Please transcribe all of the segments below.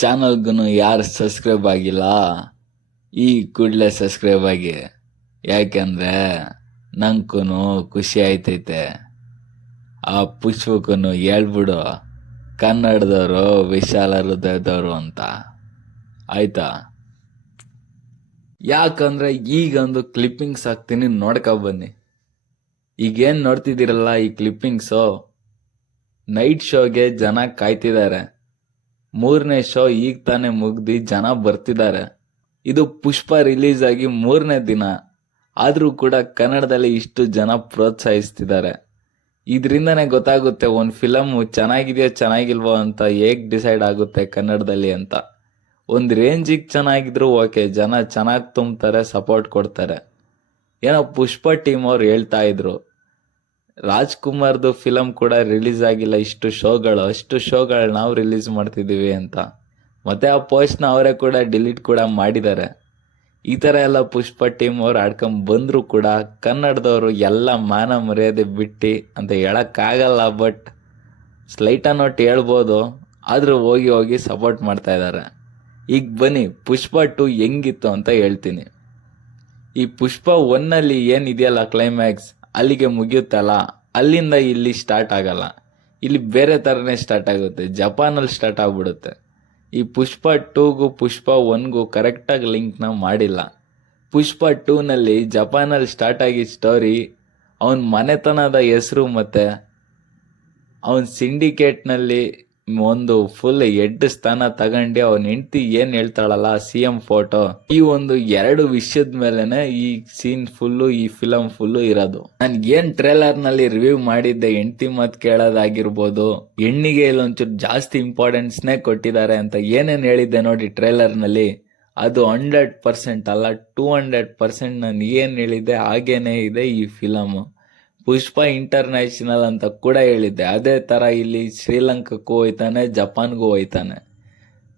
ಚಾನಲ್ಗೂ ಯಾರು ಸಬ್ಸ್ಕ್ರೈಬ್ ಆಗಿಲ್ಲ, ಈ ಕೂಡಲೇ ಸಬ್ಸ್ಕ್ರೈಬ್ ಆಗಿ. ಯಾಕೆಂದರೆ ನಂಗೂ ಖುಷಿ ಆಯ್ತೈತೆ. ಆ ಪುಷ್ಪಕ್ಕೂ ಹೇಳ್ಬಿಡು, ಕನ್ನಡದವರು ವಿಶಾಲ ಹೃದಯದವರು ಅಂತ. ಆಯ್ತಾ? ಯಾಕಂದ್ರೆ ಈಗೊಂದು ಕ್ಲಿಪ್ಪಿಂಗ್ಸ್ ಹಾಕ್ತೀನಿ, ನೋಡ್ಕೊ ಬನ್ನಿ. ಈಗೇನು ನೋಡ್ತಿದ್ದೀರಲ್ಲ ಈ ಕ್ಲಿಪ್ಪಿಂಗ್ಸು? ನೈಟ್ ಶೋಗೆ ಜನ ಕಾಯ್ತಿದ್ದಾರೆ. ಮೂರನೇ ಶೋ ಈಗ ತಾನೇ ಮುಗ್ದಿ ಜನ ಬರ್ತಿದ್ದಾರೆ. ಇದು ಪುಷ್ಪ ರಿಲೀಸ್ ಆಗಿ ಮೂರನೇ ದಿನ. ಆದರೂ ಕೂಡ ಕನ್ನಡದಲ್ಲಿ ಇಷ್ಟು ಜನ ಪ್ರೋತ್ಸಾಹಿಸ್ತಿದ್ದಾರೆ. ಇದರಿಂದನೇ ಗೊತ್ತಾಗುತ್ತೆ ಒಂದು ಫಿಲಮ್ ಚೆನ್ನಾಗಿದೆಯೋ, ಚೆನ್ನಾಗಿಲ್ವೋ ಅಂತ ಹೇಗೆ ಡಿಸೈಡ್ ಆಗುತ್ತೆ ಕನ್ನಡದಲ್ಲಿ ಅಂತ. ಒಂದು ರೇಂಜಿಗೆ ಚೆನ್ನಾಗಿದ್ರು ಓಕೆ ಜನ ಚೆನ್ನಾಗಿ ತುಂಬ್ತಾರೆ ಸಪೋರ್ಟ್ ಕೊಡ್ತಾರೆ. ಏನೋ ಪುಷ್ಪ ಟೀಮ್ ಅವ್ರು ಹೇಳ್ತಾ ಇದ್ರು. ರಾಜ್ಕುಮಾರ್ದು ಫಿಲಮ್ ಕೂಡ ರಿಲೀಸ್ ಆಗಿಲ್ಲ. ಇಷ್ಟು ಶೋಗಳು, ಅಷ್ಟು ಶೋಗಳು ನಾವು ರಿಲೀಸ್ ಮಾಡ್ತಿದ್ದೀವಿ ಅಂತ. ಮತ್ತೆ ಆ ಪೋಸ್ಟ್ನ ಅವರೇ ಕೂಡ ಡಿಲೀಟ್ ಕೂಡ ಮಾಡಿದ್ದಾರೆ. ಈ ಥರ ಎಲ್ಲ ಪುಷ್ಪ ಟೀಮ್ ಅವ್ರು ಆಡ್ಕೊಂಡು ಬಂದರೂ ಕೂಡ ಕನ್ನಡದವರು ಎಲ್ಲ ಮಾನ ಮರ್ಯಾದೆ ಬಿಟ್ಟು ಅಂತ ಹೇಳೋಕ್ಕಾಗಲ್ಲ ಬಟ್ ಸ್ಲೈಟ್ ಅನ್ನೋಟ್ ಹೇಳ್ಬೋದು. ಆದರೂ ಹೋಗಿ ಹೋಗಿ ಸಪೋರ್ಟ್ ಮಾಡ್ತಾ ಇದ್ದಾರೆ. ಈಗ ಬನ್ನಿ, ಪುಷ್ಪ ಟು ಹೆಂಗಿತ್ತು ಅಂತ ಹೇಳ್ತೀನಿ. ಈ ಪುಷ್ಪ ಒನ್ನಲ್ಲಿ ಏನಿದೆಯಲ್ಲ ಕ್ಲೈಮ್ಯಾಕ್ಸ್ ಅಲ್ಲಿಗೆ ಮುಗಿಯುತ್ತಲ್ಲ, ಅಲ್ಲಿಂದ ಇಲ್ಲಿ ಸ್ಟಾರ್ಟ್ ಆಗಲ್ಲ. ಇಲ್ಲಿ ಬೇರೆ ಥರನೇ ಸ್ಟಾರ್ಟ್ ಆಗುತ್ತೆ, ಜಪಾನಲ್ಲಿ ಸ್ಟಾರ್ಟ್ ಆಗ್ಬಿಡುತ್ತೆ. ಈ ಪುಷ್ಪ ಟೂಗೂ ಪುಷ್ಪ ಒನ್ಗೂ ಕರೆಕ್ಟಾಗಿ ಲಿಂಕ್ನ ಮಾಡಿಲ್ಲ. ಪುಷ್ಪ ಟೂನಲ್ಲಿ ಜಪಾನಲ್ಲಿ ಸ್ಟಾರ್ಟ್ ಆಗಿದ್ದ ಸ್ಟೋರಿ ಅವನ ಮನೆತನದ ಹೆಸರು ಮತ್ತು ಅವನ ಸಿಂಡಿಕೇಟ್ನಲ್ಲಿ ಒಂದು ಫುಲ್ ಎಡ್ ಸ್ಥಾನ ತಗೊಂಡು ಅವನ ಹೆಂಡತಿ ಏನ್ ಹೇಳ್ತಾಳಲ್ಲ ಸಿ ಎಂ ಫೋಟೋ ಈ ಒಂದು ಎರಡು ವಿಷಯದ ಮೇಲೆನೆ ಈ ಸೀನ್ ಫುಲ್ಲು ಈ ಫಿಲಂ ಫುಲ್ಲು ಇರೋದು. ನಾನು ಏನ್ ಟ್ರೇಲರ್ನಲ್ಲಿ ರಿವ್ಯೂ ಮಾಡಿದ್ದೆ, ಹೆಂಡತಿ ಮತ್ ಕೇಳೋದಾಗಿರ್ಬೋದು, ಹೆಣ್ಣಿಗೆ ಇಲ್ಲೊಂಚೂರು ಜಾಸ್ತಿ ಇಂಪಾರ್ಟೆನ್ಸ್ನೇ ಕೊಟ್ಟಿದ್ದಾರೆ ಅಂತ ಏನೇನ್ ಹೇಳಿದ್ದೆ ನೋಡಿ ಟ್ರೇಲರ್ನಲ್ಲಿ ಅದು ಹಂಡ್ರೆಡ್ ಪರ್ಸೆಂಟ್ ಅಲ್ಲ ಟೂ ಹಂಡ್ರೆಡ್ ಪರ್ಸೆಂಟ್ ನಾನು ಏನ್ ಹೇಳಿದ್ದೆ ಹಾಗೇನೆ ಇದೆ ಈ ಫಿಲಮ್ ಪುಷ್ಪ ಇಂಟರ್ನ್ಯಾಷನಲ್ ಅಂತ ಕೂಡ ಹೇಳಿದ್ದೆ. ಅದೇ ತರ ಇಲ್ಲಿ ಶ್ರೀಲಂಕಕ್ಕೂ ಹೋಯ್ತಾನೆ, ಜಪಾನ್ಗೂ ಹೋಯ್ತಾನೆ.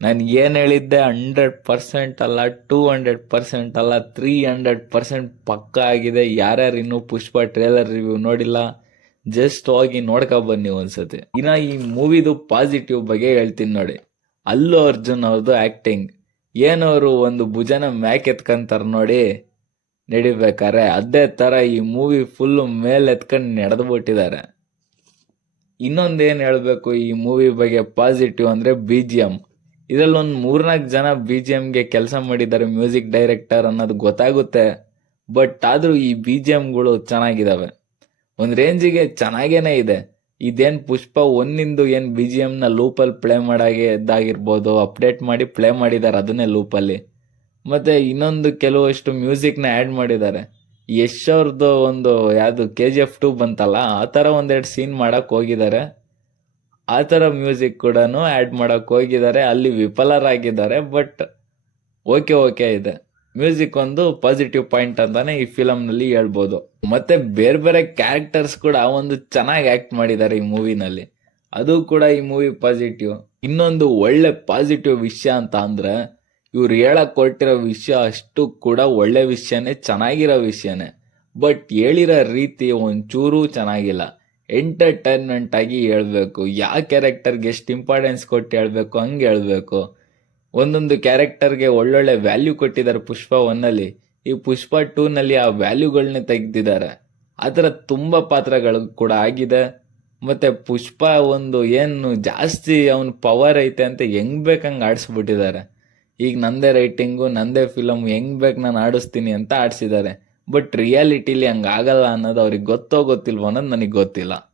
ನಾನು ಏನು ಹೇಳಿದ್ದೆ ಹಂಡ್ರೆಡ್ ಪರ್ಸೆಂಟ್ ಅಲ್ಲ ಟೂ ಹಂಡ್ರೆಡ್ ಪರ್ಸೆಂಟ್ ಅಲ್ಲ ತ್ರೀ ಹಂಡ್ರೆಡ್ ಪರ್ಸೆಂಟ್ ಪಕ್ಕ ಆಗಿದೆ. ಯಾರ್ಯಾರು ಇನ್ನೂ ಪುಷ್ಪ ಟ್ರೇಲರ್ ರಿವ್ಯೂ ನೋಡಿಲ್ಲ ಜಸ್ಟ್ ಹೋಗಿ ನೋಡ್ಕೊ ಬನ್ನಿ ಒಂದ್ಸತಿ. ಇನ್ನು ಈ ಮೂವಿದು ಪಾಸಿಟಿವ್ ಬಗ್ಗೆ ಹೇಳ್ತೀನಿ ನೋಡಿ. ಅಲ್ಲು ಅರ್ಜುನ್ ಅವ್ರದ್ದು ಆಕ್ಟಿಂಗ್ ಏನವರು ಒಂದು ಭುಜನ ಮ್ಯಾಕ್ ಎತ್ಕೊಂತಾರೆ ನೋಡಿ. ನಡಿಬೇಕಾರೆ ಅದೇ ತರ ಈ ಮೂವಿ ಫುಲ್ ಮೇಲೆ ಎತ್ಕೊಂಡು ನಡೆದು ಬಿಟ್ಟಿದ್ದಾರೆ ಇನ್ನೊಂದೇನ್ ಹೇಳಬೇಕು ಈ ಮೂವಿ ಬಗ್ಗೆ ಪಾಸಿಟಿವ್ ಅಂದ್ರೆ ಬಿ ಜಿ ಎಂ ಇದ್ರಲ್ಲಿ ಒಂದು ಮೂರ್ನಾಲ್ಕು ಜನ ಬಿ ಜಿ ಎಮ್ಗೆ ಕೆಲಸ ಮಾಡಿದ್ದಾರೆ ಮ್ಯೂಸಿಕ್ ಡೈರೆಕ್ಟರ್ ಅನ್ನೋದು ಗೊತ್ತಾಗುತ್ತೆ ಬಟ್ ಆದ್ರೂ ಈ ಬಿ ಜಿ ಎಮ್ಗಳು ಚೆನ್ನಾಗಿದ್ದಾವೆ ಒಂದು ರೇಂಜಿಗೆ ಚೆನ್ನಾಗೇನೆ ಇದೆ. ಇದೇನ್ ಪುಷ್ಪ ಒಂದಿಂದು ಏನು ಬಿ ಜಿ ಎಮ್ನ ಲೂಪಲ್ಲಿ ಪ್ಲೇ ಮಾಡಾಗೆ ಇದಾಗಿರ್ಬೋದು ಅಪ್ಡೇಟ್ ಮಾಡಿ ಪ್ಲೇ ಮಾಡಿದ್ದಾರೆ ಅದನ್ನೇ ಲೂಪಲ್ಲಿ ಮತ್ತೆ ಇನ್ನೊಂದು ಕೆಲವಷ್ಟು ಮ್ಯೂಸಿಕ್ನ ಆಡ್ ಮಾಡಿದ್ದಾರೆ. ಯಶ್ ಅವ್ರದ್ದು ಒಂದು ಯಾವುದು ಕೆ ಜಿ ಎಫ್ ಟೂ ಬಂತಲ್ಲ, ಆ ಥರ ಒಂದೆರಡು ಸೀನ್ ಮಾಡಕ್ ಹೋಗಿದ್ದಾರೆ. ಆ ಥರ ಮ್ಯೂಸಿಕ್ ಕೂಡ ಆಡ್ ಮಾಡಕ್ ಹೋಗಿದ್ದಾರೆ. ಅಲ್ಲಿ ವಿಫಲರಾಗಿದ್ದಾರೆ ಬಟ್ ಓಕೆ ಓಕೆ ಇದೆ. ಮ್ಯೂಸಿಕ್ ಒಂದು ಪಾಸಿಟಿವ್ ಪಾಯಿಂಟ್ ಅಂತಾನೆ ಈ ಫಿಲಮ್ನಲ್ಲಿ ನಲ್ಲಿ ಹೇಳ್ಬೋದು. ಮತ್ತೆ ಬೇರೆ ಬೇರೆ ಕ್ಯಾರೆಕ್ಟರ್ಸ್ ಕೂಡ ಒಂದು ಚೆನ್ನಾಗಿ ಆಕ್ಟ್ ಮಾಡಿದ್ದಾರೆ ಈ ಮೂವಿನಲ್ಲಿ ಅದು ಕೂಡ ಈ ಮೂವಿ ಪಾಸಿಟಿವ್ ಇನ್ನೊಂದು ಒಳ್ಳೆ ಪಾಸಿಟಿವ್ ವಿಷಯ ಅಂತ ಅಂದ್ರೆ ಇವ್ರು ಹೇಳಕ್ ಹೊರಟಿರೋ ವಿಷಯ ಅಷ್ಟು ಕೂಡ ಒಳ್ಳೆ ವಿಷಯನೇ, ಚೆನ್ನಾಗಿರೋ ವಿಷಯನೇ. ಬಟ್ ಹೇಳಿರೋ ರೀತಿ ಒಂಚೂರು ಚೆನ್ನಾಗಿಲ್ಲ. ಎಂಟರ್ಟೈನ್ಮೆಂಟ್ ಆಗಿ ಹೇಳ್ಬೇಕು. ಯಾವ ಕ್ಯಾರೆಕ್ಟರ್ಗೆ ಎಷ್ಟು ಇಂಪಾರ್ಟೆನ್ಸ್ ಕೊಟ್ಟು ಹೇಳ್ಬೇಕು, ಹಂಗೆ ಹೇಳಬೇಕು. ಒಂದೊಂದು ಕ್ಯಾರೆಕ್ಟರ್ಗೆ ಒಳ್ಳೊಳ್ಳೆ ವ್ಯಾಲ್ಯೂ ಕೊಟ್ಟಿದ್ದಾರೆ ಪುಷ್ಪ ಒನ್ನಲ್ಲಿ. ಈ ಪುಷ್ಪ ಟೂನಲ್ಲಿ ಆ ವ್ಯಾಲ್ಯೂಗಳನ್ನ ತೆಗೆದಿದ್ದಾರೆ. ಆ ಥರ ತುಂಬ ಪಾತ್ರಗಳು ಕೂಡ ಆಗಿದೆ. ಮತ್ತೆ ಪುಷ್ಪ ಒಂದು ಏನು ಜಾಸ್ತಿ ಅವನ ಪವರ್ ಐತೆ ಅಂತ ಹೆಂಗ್ ಬೇಕಂಗೆ ಆಡಿಸ್ಬಿಟ್ಟಿದ್ದಾರೆ. ಈಗ ನಂದೇ ರೈಟಿಂಗು ನಂದೇ ಫಿಲಮ್ ಹೆಂಗ್ ಬೇಕು ನಾನು ಆಡಿಸ್ತೀನಿ ಅಂತ ಆಡಿಸಿದ್ದಾರೆ ಬಟ್ ರಿಯಾಲಿಟಿಲಿ ಹಂಗೆ ಆಗಲ್ಲ ಅನ್ನೋದು ಅವ್ರಿಗೆ ಗೊತ್ತೋ ಗೊತ್ತಿಲ್ವೋ ಅನ್ನೋದು ನನಗೆ ಗೊತ್ತಿಲ್ಲ.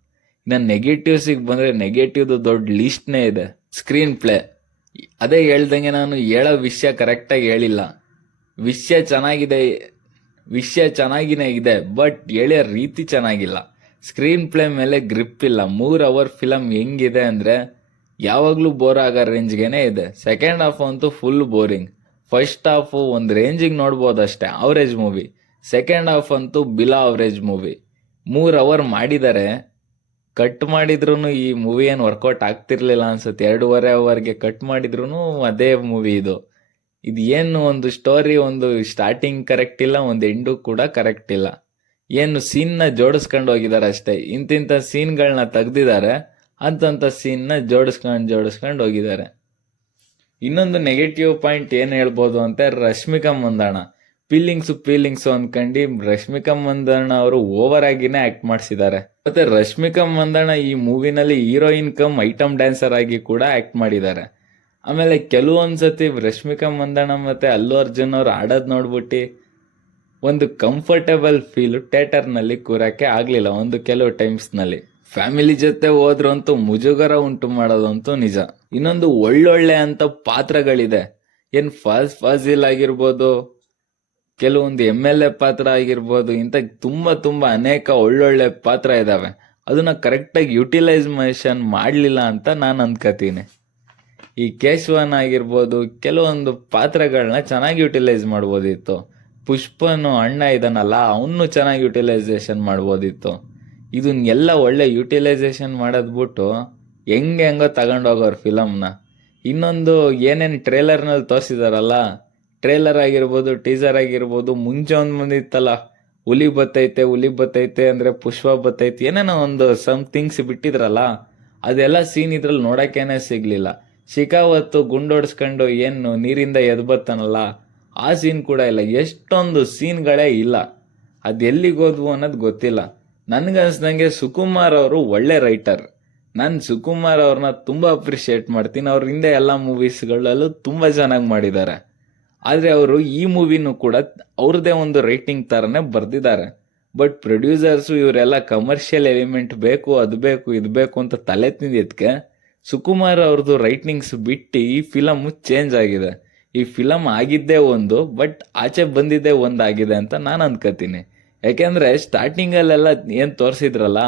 ನಾನು ನೆಗೆಟಿವ್ಸಿಗೆ ಬಂದರೆ ನೆಗೆಟಿವ್ದು ದೊಡ್ಡ ಲಿಸ್ಟ್ನೇ ಇದೆ ಸ್ಕ್ರೀನ್ ಪ್ಲೇ ಅದೇ ಹೇಳ್ದಂಗೆ ನಾನು ಹೇಳೋ ವಿಷಯ ಕರೆಕ್ಟಾಗಿ ಹೇಳಿಲ್ಲ. ವಿಷಯ ಚೆನ್ನಾಗಿದೆ, ವಿಷಯ ಚೆನ್ನಾಗಿನೇ ಇದೆ ಬಟ್ ಹೇಳೋ ರೀತಿ ಚೆನ್ನಾಗಿಲ್ಲ. ಸ್ಕ್ರೀನ್ ಪ್ಲೇ ಮೇಲೆ ಗ್ರಿಪ್ ಇಲ್ಲ. ಮೂರು ಅವರ್ ಫಿಲಮ್ ಹೆಂಗಿದೆ ಅಂದ್ರೆ ಯಾವಾಗಲೂ ಬೋರ್ ಆಗೋ ರೇಂಜ್ಗೇನೆ ಇದೆ. ಸೆಕೆಂಡ್ ಹಾಫ್ ಅಂತೂ ಫುಲ್ ಬೋರಿಂಗ್ ಫಸ್ಟ್ ಹಾಫ್ ಒಂದು ರೇಂಜಿಗೆ ನೋಡ್ಬೋದು ಅಷ್ಟೇ ಅವರೇಜ್ ಮೂವಿ ಸೆಕೆಂಡ್ ಹಾಫ್ ಅಂತೂ ಬಿಲಾ ಅವರೇಜ್ ಮೂವಿ ಮೂರ್ ಅವರ್ ಮಾಡಿದ್ದಾರೆ ಕಟ್ ಮಾಡಿದ್ರು ಈ ಮೂವಿ ಏನು ವರ್ಕೌಟ್ ಆಗ್ತಿರ್ಲಿಲ್ಲ ಅನ್ಸುತ್ತೆ. ಎರಡೂವರೆ ಅವರ್ಗೆ ಕಟ್ ಮಾಡಿದ್ರು ಅದೇ ಮೂವಿ ಇದು. ಇದು ಏನು ಒಂದು ಸ್ಟೋರಿ ಒಂದು ಸ್ಟಾರ್ಟಿಂಗ್ ಕರೆಕ್ಟ್ ಇಲ್ಲ, ಒಂದು ಎಂಡು ಕೂಡ ಕರೆಕ್ಟ್ ಇಲ್ಲ. ಏನು ಸೀನ್ನ ಜೋಡಿಸ್ಕೊಂಡು ಹೋಗಿದ್ದಾರೆ ಅಷ್ಟೇ. ಇಂತಿಂಥ ಸೀನ್ಗಳನ್ನ ತೆಗ್ದಿದ್ದಾರೆ ಅಂತಂಥ ಸೀನ್ನ ಜೋಡಿಸ್ಕೊಂಡು ಜೋಡಿಸ್ಕೊಂಡು ಹೋಗಿದ್ದಾರೆ. ಇನ್ನೊಂದು ನೆಗೆಟಿವ್ ಪಾಯಿಂಟ್ ಏನು ಹೇಳ್ಬೋದು ಅಂತ ರಶ್ಮಿಕಾ ಮಂದಣ್ಣ ಪೀಲಿಂಗ್ಸು ಪೀಲಿಂಗ್ಸು ಅಂದ್ಕೊಂಡು ರಶ್ಮಿಕಾ ಮಂದಣ್ಣ ಅವರು ಓವರ್ ಆಗಿನೇ ಆಕ್ಟ್ ಮಾಡಿಸಿದ್ದಾರೆ. ಮತ್ತೆ ರಶ್ಮಿಕಾ ಮಂದಣ್ಣ ಈ ಮೂವಿನಲ್ಲಿ ಹೀರೋಯಿನ್ ಕಮ್ ಐಟಮ್ ಡ್ಯಾನ್ಸರ್ ಆಗಿ ಕೂಡ ಆಕ್ಟ್ ಮಾಡಿದ್ದಾರೆ. ಆಮೇಲೆ ಕೆಲವೊಂದ್ಸತಿ ರಶ್ಮಿಕಾ ಮಂದಣ್ಣ ಮತ್ತು ಅಲ್ಲು ಅರ್ಜುನ್ ಅವ್ರು ಆಡೋದು ನೋಡ್ಬಿಟ್ಟು ಒಂದು ಕಂಫರ್ಟೇಬಲ್ ಫೀಲು ಥೇಟರ್ನಲ್ಲಿ ಕೂರಕ್ಕೆ ಆಗಲಿಲ್ಲ ಒಂದು ಕೆಲವು ಟೈಮ್ಸ್ನಲ್ಲಿ. ಫ್ಯಾಮಿಲಿ ಜೊತೆ ಹೋದ್ರಂತೂ ಮುಜುಗರ ಉಂಟು ಮಾಡೋದಂತೂ ನಿಜ. ಇನ್ನೊಂದು ಒಳ್ಳೊಳ್ಳೆ ಅಂತ ಪಾತ್ರಗಳಿದೆ. ಏನ್ ಫಾಸ್ ಫಾಜಿಲ್ ಆಗಿರ್ಬೋದು, ಕೆಲವೊಂದು ಎಂ ಎಲ್ ಎ ಪಾತ್ರ ಆಗಿರ್ಬೋದು, ಇಂಥ ತುಂಬಾ ತುಂಬಾ ಅನೇಕ ಒಳ್ಳೊಳ್ಳೆ ಪಾತ್ರ ಇದಾವೆ. ಅದನ್ನ ಕರೆಕ್ಟಾಗಿ ಯುಟಿಲೈಸೇಷನ್ ಮಾಡಲಿಲ್ಲ ಅಂತ ನಾನು ಅಂದ್ಕೋತೀನಿ ಈ ಕೇಶವನ್ ಆಗಿರ್ಬೋದು, ಕೆಲವೊಂದು ಪಾತ್ರಗಳನ್ನ ಚೆನ್ನಾಗಿ ಯುಟಿಲೈಸ್ ಮಾಡ್ಬೋದಿತ್ತು. ಪುಷ್ಪನು ಅಣ್ಣ ಇದನ್ನಲ್ಲ ಅವನು ಚೆನ್ನಾಗಿ ಯುಟಿಲೈಸೇಷನ್ ಮಾಡ್ಬೋದಿತ್ತು. ಇದನ್ನೆಲ್ಲ ಒಳ್ಳೆ ಯುಟಿಲೈಸೇಷನ್ ಮಾಡೋದು ಬಿಟ್ಟು ಹೆಂಗೆ ಹೆಂಗೋ ತಗೊಂಡೋಗೋರು ಫಿಲಮ್ನ. ಇನ್ನೊಂದು ಏನೇನು ಟ್ರೇಲರ್ನಲ್ಲಿ ತೋರಿಸಿದಾರಲ್ಲ ಟ್ರೇಲರ್ ಆಗಿರ್ಬೋದು ಟೀಸರ್ ಆಗಿರ್ಬೋದು, ಮುಂಚೆ ಒಂದು ಬಂದಿತ್ತಲ್ಲ ಹುಲಿ ಬತ್ತೈತೆ ಹುಲಿ ಬತ್ತೈತೆ ಅಂದರೆ ಪುಷ್ಪ ಬತ್ತೈತೆ, ಏನೇನೋ ಒಂದು ಸಮ್ ಥಿಂಗ್ಸ್ ಬಿಟ್ಟಿದ್ರಲ್ಲ, ಅದೆಲ್ಲ ಸೀನ್ ಇದ್ರಲ್ಲಿ ನೋಡೋಕ್ಕೇನೆ ಸಿಗಲಿಲ್ಲ. ಶಿಖಾವತ್ತು ಗುಂಡೋಡ್ಸ್ಕೊಂಡು ಏನು ನೀರಿಂದ ಎದ್ ಬರ್ತಾನಲ್ಲ ಆ ಸೀನ್ ಕೂಡ ಇಲ್ಲ. ಎಷ್ಟೊಂದು ಸೀನ್ಗಳೇ ಇಲ್ಲ. ಅದೆಲ್ಲಿಗೋದ್ವು ಅನ್ನೋದು ಗೊತ್ತಿಲ್ಲ. ನನ್ಗನ್ಸ್ದಂಗೆ ಸುಕುಮಾರ್ ಅವರು ಒಳ್ಳೆ ರೈಟರ್. ನಾನು ಸುಕುಮಾರ್ ಅವ್ರನ್ನ ತುಂಬ ಅಪ್ರಿಷಿಯೇಟ್ ಮಾಡ್ತೀನಿ. ಅವ್ರ ಹಿಂದೆ ಎಲ್ಲ ಮೂವೀಸ್ಗಳಲ್ಲೂ ತುಂಬ ಚೆನ್ನಾಗಿ ಮಾಡಿದ್ದಾರೆ. ಆದರೆ ಅವರು ಈ ಮೂವಿನೂ ಕೂಡ ಅವ್ರದ್ದೇ ಒಂದು ರೈಟಿಂಗ್ ಥರನೇ ಬರೆದಿದ್ದಾರೆ. ಬಟ್ ಪ್ರೊಡ್ಯೂಸರ್ಸು ಇವರೆಲ್ಲ ಕಮರ್ಷಿಯಲ್ ಎಲಿಮೆಂಟ್ ಬೇಕು, ಅದು ಬೇಕು, ಇದು ಬೇಕು ಅಂತ ತಲೆ ತಿಂದಿದ್ದಕ್ಕೆ ಸುಕುಮಾರ್ ಅವ್ರದ್ದು ರೈಟಿಂಗ್ಸ್ ಬಿಟ್ಟು ಈ ಫಿಲಮ್ ಚೇಂಜ್ ಆಗಿದೆ. ಈ ಫಿಲಮ್ ಆಗಿದ್ದೇ ಒಂದು ಬಟ್ ಆಚೆ ಬಂದಿದ್ದೇ ಒಂದಾಗಿದೆ ಅಂತ ನಾನು ಅನ್ಕೋತೀನಿ ಯಾಕೆಂದ್ರೆ ಸ್ಟಾರ್ಟಿಂಗ್ ಏನು ತೋರಿಸಿದ್ರಲ್ಲ,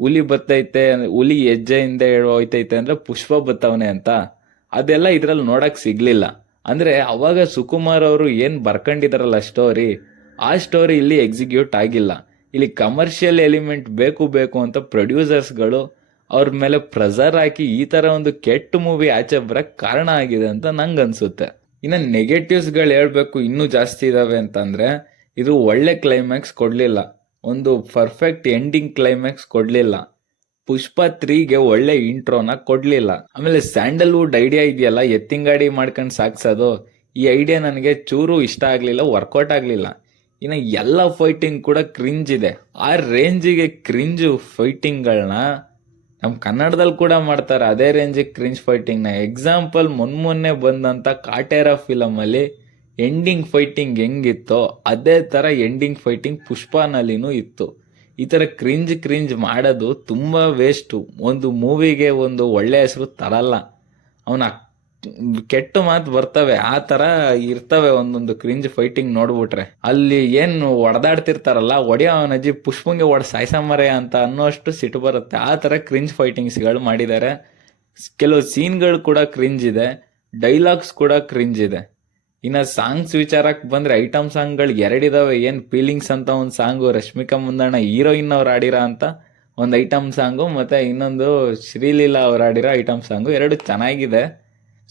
ಹುಲಿ ಬತ್ತೈತೆ ಹುಲಿ ಹೆಜ್ಜೆಯಿಂದ ಹೋಯ್ತೈತೆ ಅಂದ್ರೆ ಪುಷ್ಪ ಬತ್ತವನೆ ಅಂತ. ಅದೆಲ್ಲ ಇದರಲ್ಲಿ ನೋಡಕ್ ಸಿಗ್ಲಿಲ್ಲ. ಅಂದ್ರೆ ಅವಾಗ ಸುಕುಮಾರ್ ಅವರು ಏನು ಬರ್ಕೊಂಡಿದಾರಲ್ಲ ಸ್ಟೋರಿ ಆ ಸ್ಟೋರಿ ಇಲ್ಲಿ ಎಕ್ಸಿಕ್ಯೂಟ್ ಆಗಿಲ್ಲ. ಇಲ್ಲಿ ಕಮರ್ಷಿಯಲ್ ಎಲಿಮೆಂಟ್ ಬೇಕು ಬೇಕು ಅಂತ ಪ್ರೊಡ್ಯೂಸರ್ಸ್ಗಳು ಅವ್ರ ಮೇಲೆ ಪ್ರೆಸರ್ ಹಾಕಿ ಈ ತರ ಒಂದು ಕೆಟ್ಟ ಮೂವಿ ಆಚೆ ಬರಕ್ ಕಾರಣ ಆಗಿದೆ ಅಂತ ನಂಗೆ ಅನ್ಸುತ್ತೆ ಇನ್ನು ನೆಗೆಟಿವ್ಸ್ಗಳು ಹೇಳಬೇಕು ಇನ್ನೂ ಜಾಸ್ತಿ ಇದಾವೆ ಅಂತಂದ್ರೆ ಇದು ಒಳ್ಳೆ ಕ್ಲೈಮ್ಯಾಕ್ಸ್ ಕೊಡ್ಲಿಲ್ಲ. ಒಂದು ಪರ್ಫೆಕ್ಟ್ ಎಂಡಿಂಗ್ ಕ್ಲೈಮ್ಯಾಕ್ಸ್ ಕೊಡ್ಲಿಲ್ಲ. ಪುಷ್ಪ ತ್ರೀಗೆ ಒಳ್ಳೆ ಇಂಟ್ರೋನ ಕೊಡ್ಲಿಲ್ಲ. ಆಮೇಲೆ ಸ್ಯಾಂಡಲ್ವುಡ್ ಐಡಿಯಾ ಇದೆಯಲ್ಲ ಎತ್ತಿಂಗಾಡಿ ಮಾಡ್ಕೊಂಡು ಸಾಕ್ಸೋದು ಈ ಐಡಿಯಾ ನನಗೆ ಚೂರು ಇಷ್ಟ ಆಗಲಿಲ್ಲ ವರ್ಕೌಟ್ ಆಗಲಿಲ್ಲ. ಇನ್ನು ಎಲ್ಲ ಫೈಟಿಂಗ್ ಕೂಡ ಕ್ರಿಂಜ್ ಇದೆ. ಆ ರೇಂಜಿಗೆ ಕ್ರಿಂಜು ಫೈಟಿಂಗ್ಗಳನ್ನ ನಮ್ಮ ಕನ್ನಡದಲ್ಲಿ ಕೂಡ ಮಾಡ್ತಾರೆ. ಅದೇ ರೇಂಜಿಗೆ ಕ್ರಿಂಜ್ ಫೈಟಿಂಗ್ನ ಎಕ್ಸಾಂಪಲ್ ಮೊನ್ನೆ ಬಂದಂತ ಕಾಟೇರ ಫಿಲಮ್ ಅಲ್ಲಿ ಎಂಡಿಂಗ್ ಫೈಟಿಂಗ್ ಹೆಂಗಿತ್ತೋ ಅದೇ ತರ ಎಂಡಿಂಗ್ ಫೈಟಿಂಗ್ ಪುಷ್ಪನಲ್ಲಿನೂ ಇತ್ತು. ಈ ತರ ಕ್ರಿಂಜ್ ಕ್ರಿಂಜ್ ಮಾಡೋದು ತುಂಬಾ ವೇಸ್ಟು ಒಂದು ಮೂವಿಗೆ ಒಂದು ಒಳ್ಳೆ ಹೆಸರು ತರಲ್ಲ. ಅವನ ಕೆಟ್ಟ ಮಾತು ಬರ್ತವೆ, ಆ ತರ ಇರ್ತವೆ ಒಂದೊಂದು ಕ್ರಿಂಜ್ ಫೈಟಿಂಗ್ ನೋಡ್ಬಿಟ್ರೆ. ಅಲ್ಲಿ ಏನು ಹೊಡೆದಾಡ್ತಿರ್ತಾರಲ್ಲ ಒಡೆಯ ಅವನಜ್ಜಿ ಪುಷ್ಪಂಗೆ ಒಡ ಸಾಯ್ಸಮರೆ ಅಂತ ಅನ್ನೋಷ್ಟು ಸಿಟ್ಟು ಬರುತ್ತೆ. ಆ ತರ ಕ್ರಿಂಜ್ ಫೈಟಿಂಗ್ಸ್ಗಳು ಮಾಡಿದ್ದಾರೆ ಕೆಲವು ಸೀನ್ಗಳು ಕೂಡ ಕ್ರಿಂಜ್ ಇದೆ. ಡೈಲಾಗ್ಸ್ ಕೂಡ ಕ್ರಿಂಜ್ ಇದೆ. ಇನ್ನ ಸಾಂಗ್ಸ್ ವಿಚಾರಕ್ಕೆ ಬಂದ್ರೆ ಐಟಮ್ ಸಾಂಗ್ಗಳು ಎರಡಿದಾವೆ. ಏನು ಫೀಲಿಂಗ್ಸ್ ಅಂತ ಒಂದು ಸಾಂಗು, ರಶ್ಮಿಕಾ ಮುಂದಣ್ಣ ಹೀರೋಯಿನ್ ಅವ್ರು ಆಡಿರೋ ಅಂತ ಒಂದು ಐಟಮ್ ಸಾಂಗು, ಮತ್ತೆ ಇನ್ನೊಂದು ಶ್ರೀಲೀಲಾ ಅವ್ರು ಆಡಿರೋ ಐಟಮ್ ಸಾಂಗು, ಎರಡು ಚೆನ್ನಾಗಿದೆ.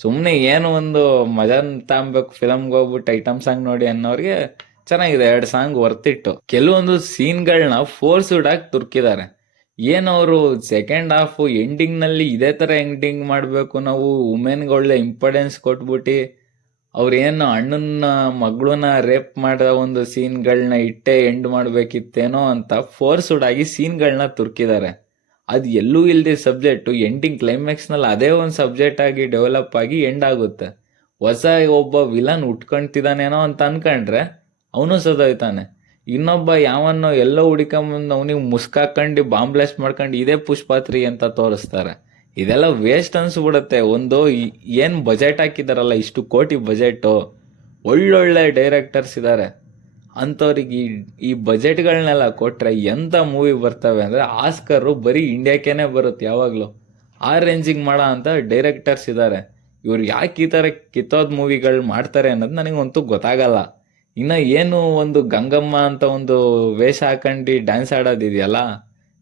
ಸುಮ್ಮನೆ ಏನು ಒಂದು ಮಜಾ ತಾಂಬೇಕು ಫಿಲಮ್ಗೆ ಹೋಗ್ಬಿಟ್ಟು ಐಟಮ್ ಸಾಂಗ್ ನೋಡಿ ಅನ್ನೋರಿಗೆ ಚೆನ್ನಾಗಿದೆ. ಎರಡು ಸಾಂಗ್ ವರ್ತಿಟ್ಟು. ಕೆಲವೊಂದು ಸೀನ್ಗಳನ್ನ ಫೋರ್ಸ್ಡ್ ಆಗಿ ತುರ್ಕಿದ್ದಾರೆ ಏನವರು ಸೆಕೆಂಡ್ ಹಾಫ್ ಎಂಡಿಂಗ್ನಲ್ಲಿ ಇದೇ ತರ ಎಂಡಿಂಗ್ ಮಾಡಬೇಕು ನಾವು, ವುಮೆನ್ಗೆ ಒಳ್ಳೆ ಇಂಪಾರ್ಟೆನ್ಸ್ ಕೊಟ್ಬಿಟ್ಟು ಅವ್ರೇನು ಅಣ್ಣನ ಮಗಳನ್ನ ರೇಪ್ ಮಾಡಿದ ಒಂದು ಸೀನ್ಗಳನ್ನ ಇಟ್ಟೆ ಎಂಡ್ ಮಾಡಬೇಕಿತ್ತೇನೋ ಅಂತ ಫೋರ್ಸ್ಡ್ ಆಗಿ ಸೀನ್ಗಳನ್ನ ತುರ್ಕಿದ್ದಾರೆ ಅದು ಎಲ್ಲೂ ಇಲ್ಲದೆ ಸಬ್ಜೆಕ್ಟು ಎಂಡಿಂಗ್ ಕ್ಲೈಮ್ಯಾಕ್ಸ್ನಲ್ಲಿ ಅದೇ ಒಂದು ಸಬ್ಜೆಕ್ಟ್ ಆಗಿ ಡೆವಲಪ್ ಆಗಿ ಎಂಡ್ ಆಗುತ್ತೆ. ಹೊಸ ಒಬ್ಬ ವಿಲನ್ ಉಟ್ಕೊಂತಿದ್ದಾನೇನೋ ಅಂತ ಅನ್ಕೊಂಡ್ರೆ ಅವನು ಸದೋಯ್ತಾನೆ. ಇನ್ನೊಬ್ಬ ಯಾವನ್ನೋ ಎಲ್ಲೋ ಹುಡಿಕೊಂಬಂದು ಅವನಿಗೆ ಮುಸ್ಕಾಕೊಂಡು ಬಾಂಬ್ಲಾಸ್ಟ್ ಮಾಡ್ಕೊಂಡು ಇದೇ ಪುಷ್ಪಾತ್ರಿ ಅಂತ ತೋರಿಸ್ತಾರೆ. ಇದೆಲ್ಲ ವೇಸ್ಟ್ ಅನ್ಸ್ಬಿಡುತ್ತೆ. ಒಂದು ಏನು ಬಜೆಟ್ ಹಾಕಿದಾರಲ್ಲ, ಇಷ್ಟು ಕೋಟಿ ಬಜೆಟ್ ಒಳ್ಳೊಳ್ಳೆ ಡೈರೆಕ್ಟರ್ಸ್ ಇದ್ದಾರೆ ಅಂಥವ್ರಿಗೆ ಈ ಈ ಬಜೆಟ್ಗಳನ್ನೆಲ್ಲ ಕೊಟ್ರೆ ಎಂತ ಮೂವಿ ಬರ್ತವೆ ಅಂದ್ರೆ ಆಸ್ಕರ್ ಬರೀ ಇಂಡಿಯಾಕೇನೆ ಬರುತ್ತೆ ಯಾವಾಗಲೂ. ಆ ರೇಂಜಿಗೆ ಮಾಡೋ ಅಂತ ಡೈರೆಕ್ಟರ್ಸ್ ಇದ್ದಾರೆ ಇವ್ರು ಯಾಕೆ ಈ ತರ ಕಿತ್ತೋದ್ ಮೂವಿಗಳು ಮಾಡ್ತಾರೆ ಅನ್ನೋದು ನನಗಂತೂ ಗೊತ್ತಾಗಲ್ಲ. ಇನ್ನ ಏನು ಒಂದು ಗಂಗಮ್ಮ ಅಂತ ಒಂದು ವೇಷ ಹಾಕೊಂಡು ಡ್ಯಾನ್ಸ್ ಆಡೋದಿದೆಯಲ್ಲ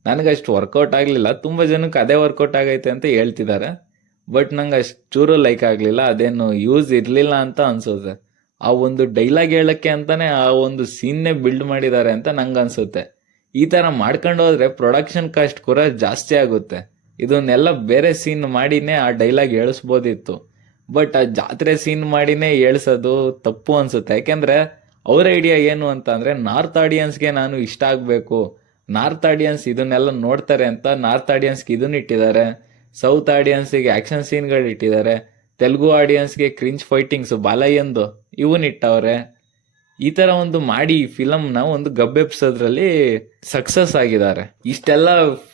ನನಗಷ್ಟು ವರ್ಕೌಟ್ ಆಗಲಿಲ್ಲ. ತುಂಬ ಜನಕ್ಕೆ ಅದೇ ವರ್ಕೌಟ್ ಆಗೈತೆ ಅಂತ ಹೇಳ್ತಿದ್ದಾರೆ. ಬಟ್ ನಂಗೆ ಅಷ್ಟು ಚೂರು ಲೈಕ್ ಆಗಲಿಲ್ಲ. ಅದೇನು ಯೂಸ್ ಇರಲಿಲ್ಲ ಅಂತ ಅನಿಸುತ್ತೆ. ಆ ಒಂದು ಡೈಲಾಗ್ ಹೇಳೋಕ್ಕೆ ಅಂತಲೇ ಆ ಒಂದು ಸೀನ್ನೇ ಬಿಲ್ಡ್ ಮಾಡಿದ್ದಾರೆ ಅಂತ ನಂಗೆ ಅನಿಸುತ್ತೆ. ಈ ಥರ ಮಾಡ್ಕೊಂಡು ಹೋದರೆ ಪ್ರೊಡಕ್ಷನ್ ಕಾಸ್ಟ್ ಕೂಡ ಜಾಸ್ತಿ ಆಗುತ್ತೆ. ಇದನ್ನೆಲ್ಲ ಬೇರೆ ಸೀನ್ ಮಾಡಿನೇ ಆ ಡೈಲಾಗ್ ಹೇಳಿಸ್ಬೋದಿತ್ತು. ಬಟ್ ಆ ಜಾತ್ರೆ ಸೀನ್ ಮಾಡಿನೇ ಹೇಳ್ಸೋದು ತಪ್ಪು ಅನ್ಸುತ್ತೆ. ಯಾಕೆಂದರೆ, ಅವ್ರ ಐಡಿಯಾ ಏನು ಅಂತ ಅಂದರೆ ನಾರ್ತ್ ಆಡಿಯನ್ಸ್ಗೆ ನಾನು ಇಷ್ಟ ಆಗ್ಬೇಕು. ನಾರ್ತ್ ಆಡಿಯನ್ಸ್ ಇದನ್ನೆಲ್ಲ ನೋಡ್ತಾರೆ ಅಂತ ನಾರ್ತ್ ಆಡಿಯನ್ಸ್ಗೆ ಇದನ್ನ ಇಟ್ಟಿದ್ದಾರೆ. ಸೌತ್ ಆಡಿಯನ್ಸಿಗೆ ಆಕ್ಷನ್ ಸೀನ್ಗಳು ಇಟ್ಟಿದ್ದಾರೆ. ತೆಲುಗು ಆಡಿಯನ್ಸ್ಗೆ ಕ್ರಿಂಚ್ ಫೈಟಿಂಗ್ಸ್ ಬಾಲಯ್ಯಂದು ಇವನ್ ಇಟ್ಟವ್ರೆ. ಈ ತರ ಒಂದು ಮಾಡಿ ಈ ಫಿಲಮ್ನ ಒಂದು ಗಬ್ಬೆಪ್ಸೋದ್ರಲ್ಲಿ ಸಕ್ಸಸ್ ಆಗಿದ್ದಾರೆ. ಇಷ್ಟೆಲ್ಲ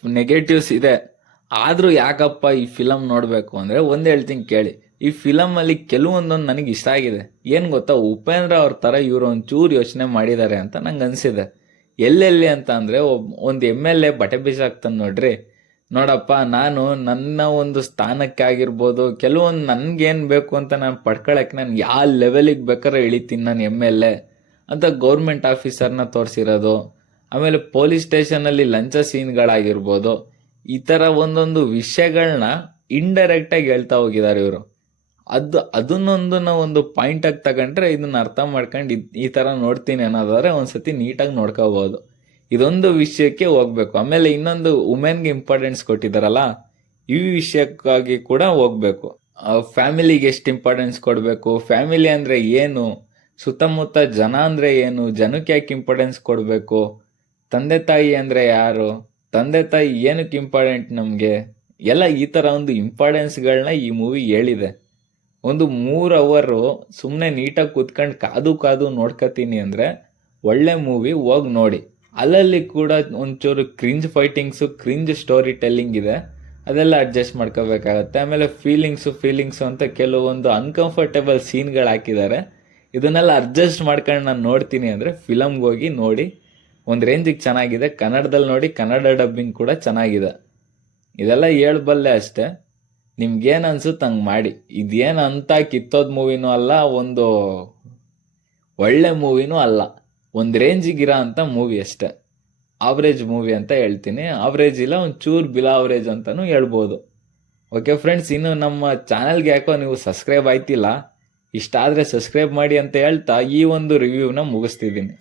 ನೆಗೆಟಿವ್ಸ್ ಇದೆ. ಆದ್ರೂ ಯಾಕಪ್ಪ ಈ ಫಿಲಮ್ ನೋಡ್ಬೇಕು ಅಂದ್ರೆ ಒಂದ್ ಹೇಳ್ತೀನಿ ಕೇಳಿ. ಈ ಫಿಲಮ್ ಅಲ್ಲಿ ಕೆಲವೊಂದೊಂದು ನನಗೆ ಇಷ್ಟ ಆಗಿದೆ. ಏನ್ ಗೊತ್ತಾ ಉಪೇಂದ್ರ ಅವ್ರ ತರ ಇವ್ರು ಒಂಚೂರು ಯೋಚನೆ ಮಾಡಿದ್ದಾರೆ ಅಂತ ನಂಗೆ ಅನ್ಸಿದೆ. ಎಲ್ಲೆಲ್ಲಿ ಅಂತ ಅಂದರೆ ಒಂದು ಎಂ ಎಲ್ ಎ ಬಟೆ ಬೀಸಾಕ್ತಾನೆ ನೋಡ್ರಿ. ನೋಡಪ್ಪ, ನಾನು ನನ್ನ ಒಂದು ಸ್ಥಾನಕ್ಕೆ ಆಗಿರ್ಬೋದು ಕೆಲವೊಂದು ನನಗೇನು ಬೇಕು ಅಂತ ನಾನು ಪಡ್ಕೊಳಕ್ ನಾನು ಯಾವ ಲೆವೆಲಿಗೆ ಬೇಕಾದ್ರೆ ಇಳಿತೀನಿ ನಾನು ಎಂ ಎಲ್ ಎ ಅಂತ ಗೌರ್ಮೆಂಟ್ ಆಫೀಸರ್ನ ತೋರಿಸಿರೋದು. ಆಮೇಲೆ ಪೊಲೀಸ್ ಸ್ಟೇಷನಲ್ಲಿ ಲಂಚ ಸೀನ್ಗಳಾಗಿರ್ಬೋದು. ಈ ಥರ ಒಂದೊಂದು ವಿಷಯಗಳನ್ನ ಇಂಡೈರೆಕ್ಟ್ ಆಗಿ ಹೇಳ್ತಾ ಹೋಗಿದ್ದಾರೆ ಇವರು. ಅದು ಅದನ್ನೊಂದು ನಾವು ಒಂದು ಪಾಯಿಂಟ್ ಆಗಿ ತಗೊಂಡ್ರೆ ಇದನ್ನ ಅರ್ಥ ಮಾಡ್ಕೊಂಡು ಈ ತರ ನೋಡ್ತೀನಿ ಅನ್ನೋದಾದ್ರೆ ಒಂದ್ಸತಿ ನೀಟಾಗಿ ನೋಡ್ಕೋಬಹುದು ಇದೊಂದು ವಿಷಯಕ್ಕೆ ಹೋಗ್ಬೇಕು. ಆಮೇಲೆ ಇನ್ನೊಂದು ವುಮೆನ್ಗೆ ಇಂಪಾರ್ಟೆನ್ಸ್ ಕೊಟ್ಟಿದ್ದಾರಲ್ಲ ಈ ವಿಷಯಕ್ಕಾಗಿ ಕೂಡ ಹೋಗ್ಬೇಕು. ಫ್ಯಾಮಿಲಿಗೆ ಎಷ್ಟು ಇಂಪಾರ್ಟೆನ್ಸ್ ಕೊಡಬೇಕು? ಫ್ಯಾಮಿಲಿ ಅಂದ್ರೆ ಏನು? ಸುತ್ತಮುತ್ತ ಜನ ಅಂದ್ರೆ ಏನು? ಜನಕ್ಕೆ ಯಾಕೆ ಇಂಪಾರ್ಟೆನ್ಸ್ ಕೊಡಬೇಕು? ತಂದೆ ತಾಯಿ ಅಂದ್ರೆ ಯಾರು? ತಂದೆ ತಾಯಿ ಏನಕ್ಕೆ ಇಂಪಾರ್ಟೆಂಟ್ ನಮಗೆ? ಎಲ್ಲ ಈ ತರ ಒಂದು ಇಂಪಾರ್ಟೆನ್ಸ್ಗಳನ್ನ ಈ ಮೂವಿ ಹೇಳಿದೆ. ಒಂದು ಮೂರು ಅವರು ಸುಮ್ಮನೆ ನೀಟಾಗಿ ಕೂತ್ಕೊಂಡು ಕಾದು ಕಾದು ನೋಡ್ಕೋತೀನಿ ಅಂದರೆ ಒಳ್ಳೆ ಮೂವಿ ಹೋಗಿ ನೋಡಿ. ಅಲ್ಲಲ್ಲಿ ಕೂಡ ಒಂಚೂರು cringe fightings cringe story telling ಇದೆ. ಅದೆಲ್ಲ ಅಡ್ಜಸ್ಟ್ ಮಾಡ್ಕೋಬೇಕಾಗತ್ತೆ. ಆಮೇಲೆ ಫೀಲಿಂಗ್ಸು ಫೀಲಿಂಗ್ಸು ಅಂತ ಕೆಲವೊಂದು ಅನ್ಕಂಫರ್ಟೇಬಲ್ ಸೀನ್ಗಳು ಹಾಕಿದ್ದಾರೆ. ಇದನ್ನೆಲ್ಲ ಅಡ್ಜಸ್ಟ್ ಮಾಡ್ಕೊಂಡು ನಾನು ನೋಡ್ತೀನಿ ಅಂದರೆ ಫಿಲಮ್ಗೆ ಹೋಗಿ ನೋಡಿ. ಒಂದು ರೇಂಜಿಗೆ ಚೆನ್ನಾಗಿದೆ. ಕನ್ನಡದಲ್ಲಿ ನೋಡಿ ಕನ್ನಡ ಡಬ್ಬಿಂಗ್ ಕೂಡ ಚೆನ್ನಾಗಿದೆ. ಇದೆಲ್ಲ ಹೇಳ್ಬಲ್ಲೆ ಅಷ್ಟೇ. ನಿಮ್ಗೇನು ಅನ್ಸುತ್ತೆ ಹಂಗೆ ಮಾಡಿ. ಇದೇನು ಅಂತ ಕಿತ್ತೋದ್ ಮೂವಿನೂ ಅಲ್ಲ, ಒಂದು ಒಳ್ಳೆ ಮೂವಿನೂ ಅಲ್ಲ. ಒಂದು ರೇಂಜಿಗಿರೋ ಅಂತ ಮೂವಿ ಅಷ್ಟೇ. ಆವ್ರೇಜ್ ಮೂವಿ ಅಂತ ಹೇಳ್ತೀನಿ. ಆವ್ರೇಜ್ ಇಲ್ಲ, ಒಂದು ಚೂರ್ ಬಿಲಾ ಆವ್ರೇಜ್ ಅಂತಲೂ ಹೇಳ್ಬೋದು. ಓಕೆ ಫ್ರೆಂಡ್ಸ್ ಇನ್ನು ನಮ್ಮ ಚಾನಲ್ಗೆ ಯಾಕೋ ನೀವು ಸಬ್ಸ್ಕ್ರೈಬ್ ಆಯ್ತಿಲ್ಲ, ಇಷ್ಟಾದರೆ ಸಬ್ಸ್ಕ್ರೈಬ್ ಮಾಡಿ ಅಂತ ಹೇಳ್ತಾ ಈ ಒಂದು ರಿವ್ಯೂನ ಮುಗಿಸ್ತಿದ್ದೀನಿ.